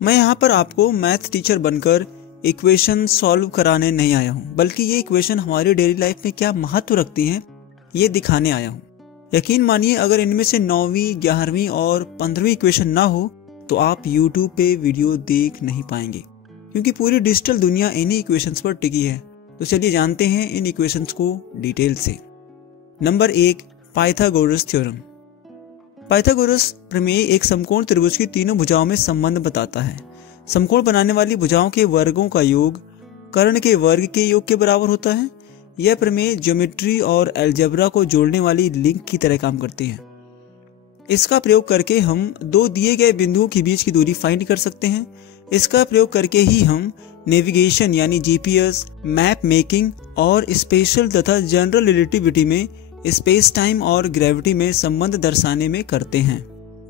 मैं यहाँ पर आपको मैथ टीचर बनकर इक्वेशन सॉल्व कराने नहीं आया हूँ, बल्कि ये इक्वेशन हमारी डेली लाइफ में क्या महत्व रखती हैं ये दिखाने आया हूँ। यकीन मानिए, अगर इनमें से 9वीं, 11वीं और 15वीं इक्वेशन ना हो तो आप YouTube पे वीडियो देख नहीं पाएंगे, क्योंकि पूरी डिजिटल दुनिया इन्हीं इक्वेशंस पर टिकी है। तो चलिए जानते हैं इन इक्वेशंस को डिटेल से। Number 1, Pythagoras theorem. पाइथागोरस प्रमेय एक समकोण त्रिभुज की तीनों भुजाओं में संबंध बताता है। समकोण बनाने वाली भुजाओं के वर्गों का योग कर्ण के वर्ग के योग के बराबर होता है। यह प्रमेय ज्योमेट्री और अलजेब्रा को जोड़ने वाली लिंक की तरह काम करती है। इसका प्रयोग करके हम दो दिए गए बिंदुओं के बीच की दूरी फाइंड कर सकते हैं। इसका प्रयोग करके ही हम नेविगेशन यानी GPS, मैप मेकिंग और स्पेशल तथा जनरल रिलेटिविटी में स्पेस टाइम और ग्रेविटी में संबंध दर्शाने में करते हैं।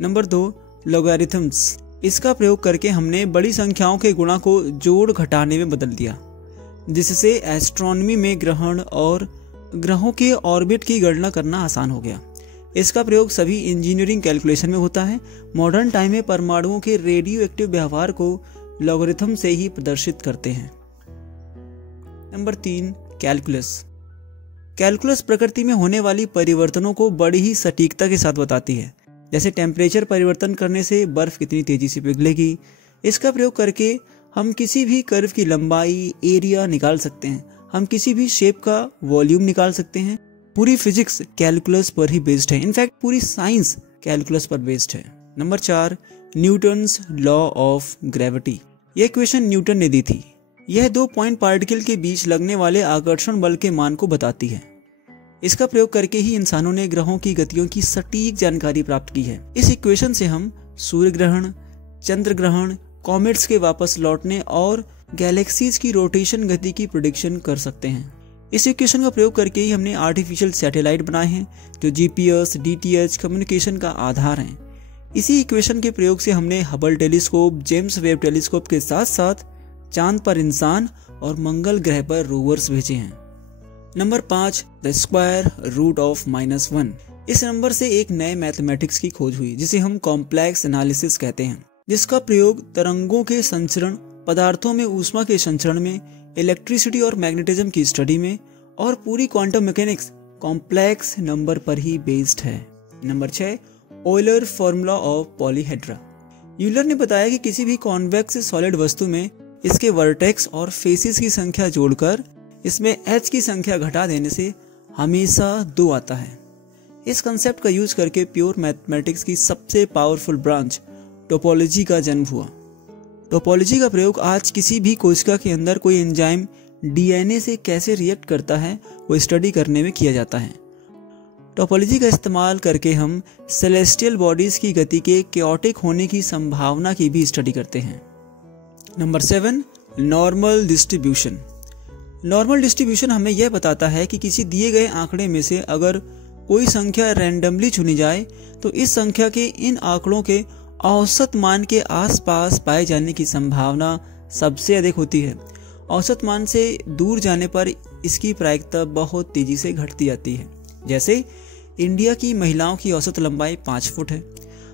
Number 2, logarithms. इसका प्रयोग करके हमने बड़ी संख्याओं के गुणा को जोड़ घटाने में बदल दिया, जिससे एस्ट्रोनॉमी में ग्रहण और ग्रहों के ऑर्बिट की गणना करना आसान हो गया। इसका प्रयोग सभी इंजीनियरिंग कैलकुलेशन में होता है। मॉडर्न टाइम में परमाणुओं के रेडियो एक्टिव व्यवहार को लॉगरिथम से ही प्रदर्शित करते हैं। Number 3, calculus. कैलकुलस प्रकृति में होने वाली परिवर्तनों को बड़ी ही सटीकता के साथ बताती है, जैसे टेम्परेचर परिवर्तन करने से बर्फ कितनी तेजी से पिघलेगी। इसका प्रयोग करके हम किसी भी कर्व की लंबाई, एरिया निकाल सकते हैं। हम किसी भी शेप का वॉल्यूम निकाल सकते हैं। पूरी फिजिक्स कैलकुलस पर ही बेस्ड है। इनफैक्ट पूरी साइंस कैलकुलस पर बेस्ड है। Number 4, Newton's law of gravity. यह इक्वेशन न्यूटन ने दी थी। यह 2 पॉइंट पार्टिकल के बीच लगने वाले आकर्षण बल के मान को बताती है। इसका प्रयोग करके ही इंसानों ने ग्रहों की गतियों की सटीक जानकारी प्राप्त की है। इस इक्वेशन से हम सूर्य ग्रहण, चंद्र ग्रहण, कॉमेट्स के वापस लौटने और गैलेक्सीज की रोटेशन गति की प्रेडिक्शन कर सकते हैं। इस इक्वेशन का प्रयोग करके ही हमने आर्टिफिशियल सैटेलाइट बनाए हैं, जो GPS, DTH कम्युनिकेशन का आधार हैं। इसी इक्वेशन के प्रयोग से हमने Hubble telescope, James Webb telescope के साथ साथ चांद पर इंसान और मंगल ग्रह पर रोवर्स भेजे हैं। Number 5, the square root of -1। इस नंबर से एक नए मैथमेटिक्स की खोज हुई, जिसे हम कॉम्प्लेक्स एनालिसिस कहते हैं, जिसका प्रयोग तरंगों के संचरण, पदार्थों में ऊष्मा के संचरण में, इलेक्ट्रिसिटी और मैग्नेटिज्म की स्टडी में और पूरी क्वांटम मैकेनिक्स कॉम्प्लेक्स नंबर पर ही बेस्ड है। Number 6, Euler formula of polyhedra. Euler ने बताया कि किसी भी कॉन्वेक्स सॉलिड वस्तु में इसके वर्टेक्स और फेसिस की संख्या जोड़कर इसमें H की संख्या घटा देने से हमेशा 2 आता है। इस कंसेप्ट का यूज करके प्योर मैथमेटिक्स की सबसे पावरफुल ब्रांच टोपोलॉजी का जन्म हुआ। टोपोलॉजी का प्रयोग आज किसी भी कोशिका के अंदर कोई एंजाइम DNA से कैसे रिएक्ट करता है वो स्टडी करने में किया जाता है। टोपोलॉजी का इस्तेमाल करके हम सेलेस्टियल बॉडीज की गति के कैओटिक होने की संभावना की भी स्टडी करते हैं। Number 7, normal distribution. Normal distribution हमें यह बताता है कि किसी दिए गए आंकड़े में से अगर कोई संख्या रैंडमली चुनी जाए तो इस संख्या के इन आंकड़ों के औसत मान के आसपास पाए जाने की संभावना सबसे अधिक होती है। औसत मान से दूर जाने पर इसकी प्रायिकता बहुत तेजी से घटती जाती है। जैसे इंडिया की महिलाओं की औसत लंबाई 5 फुट है,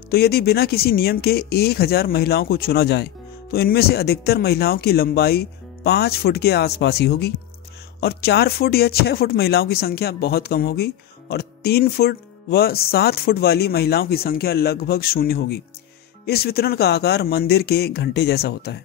तो यदि बिना किसी नियम के 1000 महिलाओं को चुना जाए तो इनमें से अधिकतर महिलाओं की लंबाई 5 फुट के आसपास ही होगी और 4 फुट या 6 फुट महिलाओं की संख्या बहुत कम होगी और 3 फुट व 7 फुट वाली महिलाओं की संख्या लगभग 0 होगी। इस वितरण का आकार मंदिर के घंटे जैसा होता है।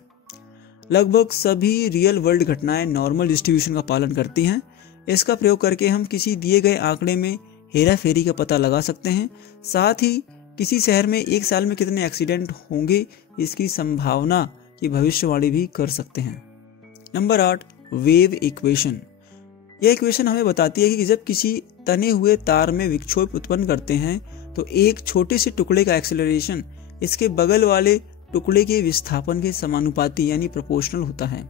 लगभग सभी रियल वर्ल्ड घटनाएं नॉर्मल डिस्ट्रीब्यूशन का पालन करती हैं। इसका प्रयोग करके हम किसी दिए गए आंकड़े में हेरा फेरी का पता लगा सकते हैं। साथ ही किसी शहर में एक साल में कितने एक्सीडेंट होंगे इसकी संभावना की भविष्यवाणी भी कर सकते हैं। Number 8, wave equation. यह इक्वेशन हमें बताती है कि जब किसी तने हुए तार में विक्षोभ उत्पन्न करते हैं तो एक छोटे से टुकड़े का एक्सेलरेशन इसके बगल वाले टुकड़े के विस्थापन के समानुपाती यानी प्रोपोर्शनल होता है।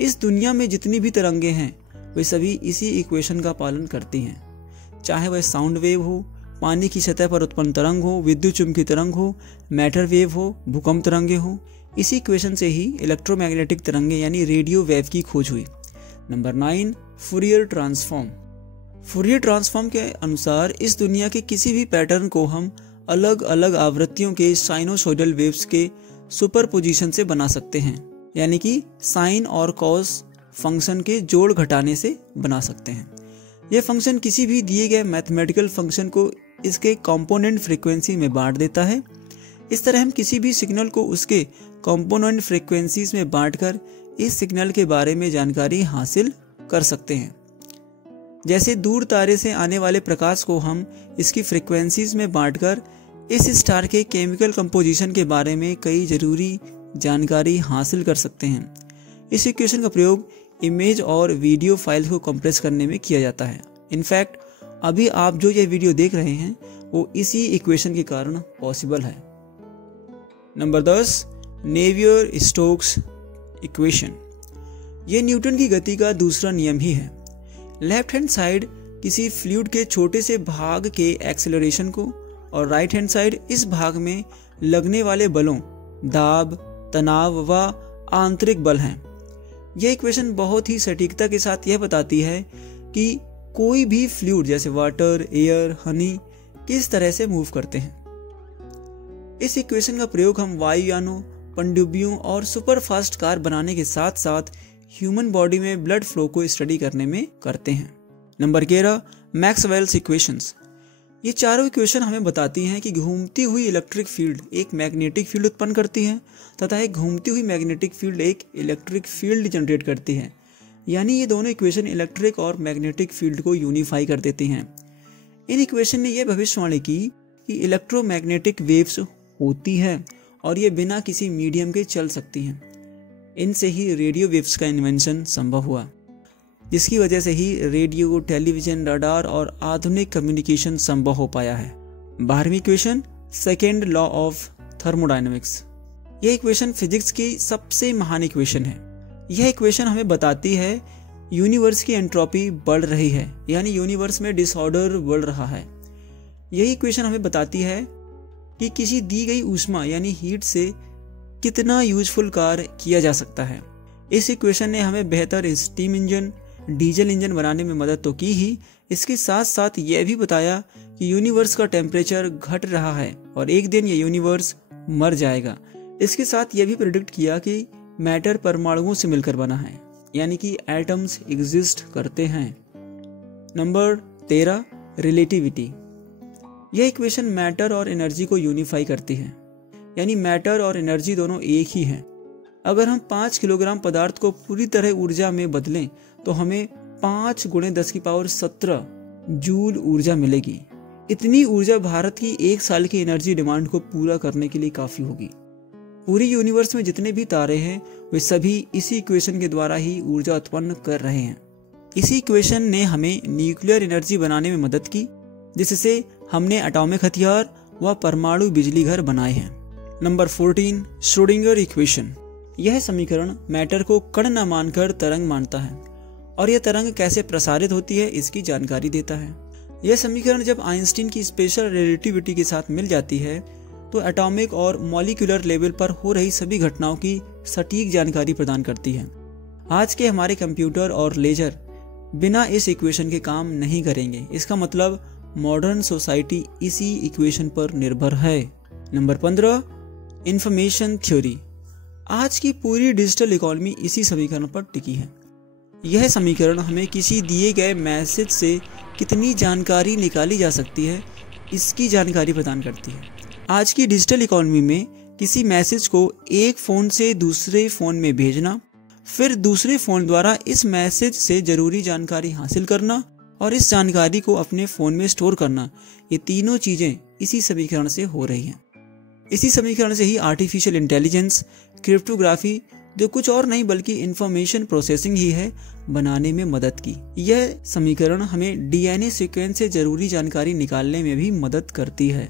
इस दुनिया में जितनी भी तरंगे हैं वे सभी इसी इक्वेशन का पालन करती हैं, चाहे वह साउंड वेव हो, पानी की सतह पर उत्पन्न तरंग हो, विद्युत चुंबकीय तरंग हो, मैटर वेव हो, भूकंप तरंगे हो। इसी इक्वेशन से ही इलेक्ट्रोमैग्नेटिक तरंगे यानी रेडियो वेव की खोज हुई। Number 9, Fourier transform. Fourier transform के अनुसार इस दुनिया के किसी भी पैटर्न को हम अलग अलग आवृत्तियों के साइनोसॉइडल वेव्स के सुपरपोजिशन से बना सकते हैं, यानी कि साइन और कॉस फंक्शन के जोड़ घटाने से बना सकते हैं। यह फंक्शन किसी भी दिए गए मैथमेटिकल फंक्शन को इसके कंपोनेंट फ्रीक्वेंसी में बांट देता है। इस तरह हम किसी भी सिग्नल को उसके कंपोनेंट फ्रीक्वेंसीज में बांटकर इस सिग्नल के बारे में जानकारी हासिल कर सकते हैं। जैसे दूर तारे से आने वाले प्रकाश को हम इसकी फ्रीक्वेंसीज में बांटकर इस स्टार के केमिकल कंपोजिशन के बारे में कई जरूरी जानकारी हासिल कर सकते हैं। इस इक्वेशन का प्रयोग इमेज और वीडियो फाइल को कंप्रेस करने में किया जाता है। इनफैक्ट अभी आप जो ये वीडियो देख रहे हैं वो इसी इक्वेशन के कारण पॉसिबल है। Number 10, Navier Stokes equation. ये न्यूटन की गति का दूसरा नियम ही है। लेफ्ट हैंड साइड किसी फ्लूइड के छोटे से भाग के एक्सेलरेशन को और राइट हैंड साइड इस भाग में लगने वाले बलों, दाब, तनाव व आंतरिक बल हैं। यह इक्वेशन बहुत ही सटीकता के साथ यह बताती है कि कोई भी फ्लूइड जैसे वाटर, एयर, हनी किस तरह से मूव करते हैं। इस इक्वेशन का प्रयोग हम वायुयानों, पनडुब्बियों और सुपर फास्ट कार बनाने के साथ साथ ह्यूमन बॉडी में ब्लड फ्लो को स्टडी करने में करते हैं। Number 11, Maxwell's equations. ये चारों इक्वेशन हमें बताती हैं कि घूमती हुई इलेक्ट्रिक फील्ड एक मैग्नेटिक फील्ड उत्पन्न करती है तथा एक घूमती हुई मैग्नेटिक फील्ड एक इलेक्ट्रिक फील्ड जनरेट करती है। यानी ये दोनों इक्वेशन इलेक्ट्रिक और मैग्नेटिक फील्ड को यूनिफाई कर देती हैं। इन इक्वेशन ने यह भविष्यवाणी की कि इलेक्ट्रोमैग्नेटिक वेव्स होती है और ये बिना किसी मीडियम के चल सकती हैं। इनसे ही रेडियो वेव्स का इन्वेंशन संभव हुआ, जिसकी वजह से ही रेडियो, टेलीविजन, रडार और आधुनिक कम्युनिकेशन संभव हो पाया है। 12वीं equation, second law of thermodynamics. यह इक्वेशन फिजिक्स की सबसे महान इक्वेशन है। यह इक्वेशन हमें बताती है यूनिवर्स की एंट्रोपी बढ़ रही है, यानी यूनिवर्स में डिसऑर्डर बढ़ रहा है। यही इक्वेशन हमें बताती है कि किसी दी गई ऊष्मा यानी हीट से कितना यूजफुल कार्य किया जा सकता है। इस इक्वेशन ने हमें बेहतर स्टीम इंजन, डीजल इंजन बनाने में मदद तो की ही, इसके साथ साथ यह भी बताया कि यूनिवर्स का टेम्परेचर घट रहा है और एक दिन यह यूनिवर्स मर जाएगा। इसके साथ यह भी प्रेडिक्ट किया कि मैटर परमाणुओं से मिलकर बना है, यानी कि एटम्स एग्जिस्ट करते हैं। Number 13, relativity. यह इक्वेशन मैटर और एनर्जी को यूनिफाई करती है, यानी मैटर और एनर्जी दोनों एक ही हैं। अगर हम 5 किलोग्राम पदार्थ को पूरी तरह ऊर्जा में बदलें तो हमें 5 × 10⁻17 जूल ऊर्जा मिलेगी। इतनी ऊर्जा भारत की 1 साल की एनर्जी डिमांड को पूरा करने के लिए काफी होगी। पूरी यूनिवर्स में जितने भी तारे हैं वे सभी इसी इक्वेशन के द्वारा ही ऊर्जा उत्पन्न कर रहे हैं। इसी इक्वेशन ने हमें न्यूक्लियर एनर्जी बनाने में मदद की, जिससे हमने एटॉमिक हथियार व परमाणु बिजली घर बनाए हैं। Number 14, Schrodinger equation. यह समीकरण मैटर को कण न मानकर तरंग मानता है और यह तरंग कैसे प्रसारित होती है इसकी जानकारी देता है। यह समीकरण जब आइंस्टीन की स्पेशल रिलेटिविटी के साथ मिल जाती है तो एटॉमिक और मॉलिक्यूलर लेवल पर हो रही सभी घटनाओं की सटीक जानकारी प्रदान करती है। आज के हमारे कंप्यूटर और लेजर बिना इस इक्वेशन के काम नहीं करेंगे। इसका मतलब मॉडर्न सोसाइटी इसी इक्वेशन पर निर्भर है। Number 15, information theory. आज की पूरी डिजिटल इकोनॉमी इसी समीकरण पर टिकी है। यह समीकरण हमें किसी दिए गए मैसेज से कितनी जानकारी निकाली जा सकती है इसकी जानकारी प्रदान करती है। आज की डिजिटल इकोनॉमी में किसी मैसेज को एक फ़ोन से दूसरे फ़ोन में भेजना, फिर दूसरे फ़ोन द्वारा इस मैसेज से ज़रूरी जानकारी हासिल करना और इस जानकारी को अपने फ़ोन में स्टोर करना, ये तीनों चीज़ें इसी समीकरण से हो रही हैं। इसी समीकरण से ही आर्टिफिशियल इंटेलिजेंस, क्रिप्टोग्राफी, जो कुछ और नहीं बल्कि इंफॉर्मेशन प्रोसेसिंग ही है, बनाने में मदद की। यह समीकरण हमें डीएनए सीक्वेंस से जरूरी जानकारी निकालने में भी मदद करती है।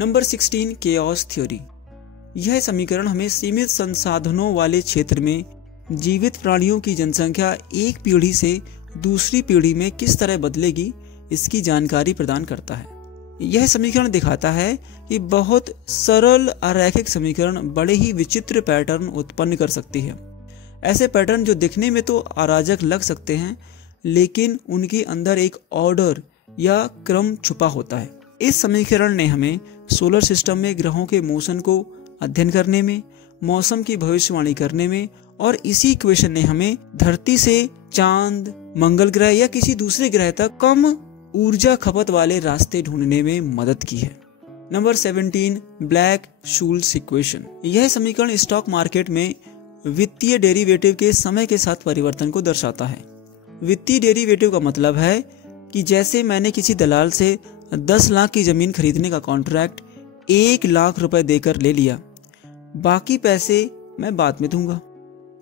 Number 16, chaos theory. यह समीकरण हमें सीमित संसाधनों वाले क्षेत्र में जीवित प्राणियों की जनसंख्या एक पीढ़ी से दूसरी पीढ़ी में किस तरह बदलेगी इसकी जानकारी प्रदान करता है। यह समीकरण दिखाता है कि बहुत सरल अरैखिक समीकरण बड़े ही विचित्र पैटर्न उत्पन्न कर सकती है। ऐसे पैटर्न जो दिखने में तो अराजक लग सकते हैं, लेकिन उनके अंदर एक ऑर्डर या क्रम छुपा होता है। इस समीकरण ने हमें सोलर सिस्टम में ग्रहों के मोशन को अध्ययन करने में, मौसम की भविष्यवाणी करने में, और इसी इक्वेशन ने हमें धरती से चांद, मंगल ग्रह या किसी दूसरे ग्रह तक कम ऊर्जा खपत वाले रास्ते ढूंढने में मदद की है। Number 17, Black Scholes equation. यह समीकरण स्टॉक मार्केट में वित्तीय डेरिवेटिव के समय के साथ परिवर्तन को दर्शाता है। वित्तीय डेरिवेटिव का मतलब है कि जैसे मैंने किसी दलाल से 10 लाख की जमीन खरीदने का कॉन्ट्रैक्ट 1 लाख रुपए देकर ले लिया, बाकी पैसे मैं बाद में दूंगा।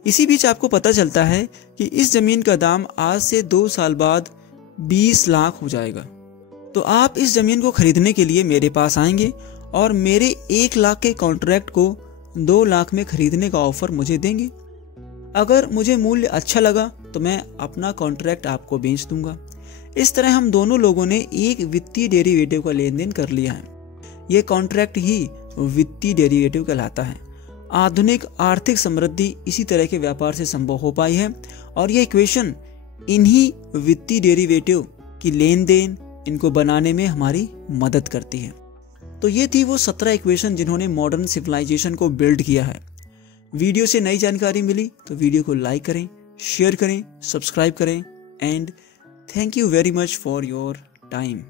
इसी बीच आपको पता चलता है कि इस जमीन का दाम आज से 2 साल बाद 20 लाख हो जाएगा, तो आप इस जमीन को खरीदने के लिए मेरे पास आएंगे और मेरे 1 लाख के कॉन्ट्रैक्ट को 2 लाख में खरीदने का ऑफर मुझे देंगे। अगर मुझे मूल्य अच्छा लगा तो मैं अपना कॉन्ट्रैक्ट आपको बेच दूंगा। इस तरह हम दोनों लोगों ने एक वित्तीय डेरिवेटिव का लेन देन कर लिया है। यह कॉन्ट्रैक्ट ही वित्तीय डेरिवेटिव कहलाता है। आधुनिक आर्थिक समृद्धि इसी तरह के व्यापार से संभव हो पाई है, और यह इक्वेशन इन्हीं वित्तीय डेरिवेटिव की लेन देन इनको बनाने में हमारी मदद करती है। तो ये थी वो 17 इक्वेशन जिन्होंने मॉडर्न सिविलाइजेशन को बिल्ड किया है। वीडियो से नई जानकारी मिली तो वीडियो को लाइक करें, शेयर करें, सब्सक्राइब करें, and thank you very much for your time.